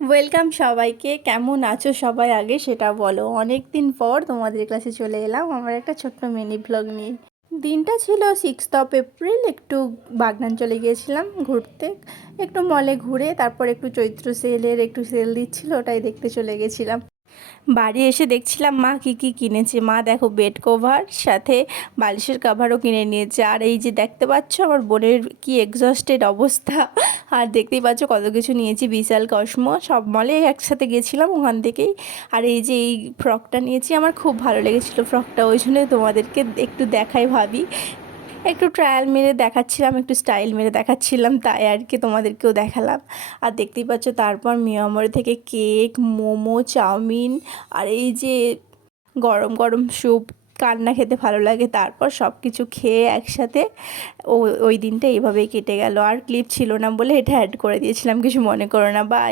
Welcome সবাইকে। কেমন আছো সবাই আগে সেটা বলো। অনেক দিন পর তোমাদের ক্লাসে চলে এলাম আমার একটা ছোট্ট মিনি ভ্লগ নিয়ে। দিনটা ছিল 6 এপ্রিল। একটু বাগনান চলে গিয়েছিলাম ঘুরতে। একটু মলে ঘুরে তারপর একটু চৈত্র সেলের একটু সেল দিচ্ছিল, ওটাই দেখতে চলে গেছিলাম। বাড়ি এসে দেখছিলাম মা কী কী কিনেছে। মা দেখো বেড কভার সাথে বালিশের কভারও কিনে নিয়েছে। আর এই যে দেখতে পাচ্ছ আমার বোনের কি এক্সস্টেড অবস্থা। আর দেখতেই পাচ্ছ কত কিছু নিয়েছি, বিশাল কসমো সব মলে একসাথে গেছিলাম ওখান থেকেই। আর এই যে এই ফ্রকটা নিয়েছি, আমার খুব ভালো লেগেছিলো ফ্রকটা, ওই জন্য তোমাদেরকে একটু দেখাই ভাবি। একটু ট্রায়াল মেরে দেখাচ্ছিলাম, একটু স্টাইল মেরে দেখাচ্ছিলাম, তাই আর কি তোমাদেরকেও দেখালাম। আর দেখতেই পাচ্ছ তারপর মিয়ামর থেকে কেক, মোমো, চাউমিন আর এই যে গরম গরম স্যুপ, কান্না খেতে ভালো লাগে। তারপর সব কিছু খেয়ে একসাথে ওই দিনটা এইভাবেই কেটে গেল। আর ক্লিপ ছিল না বলে এটা অ্যাড করে দিয়েছিলাম, কিছু মনে করো না। বাই।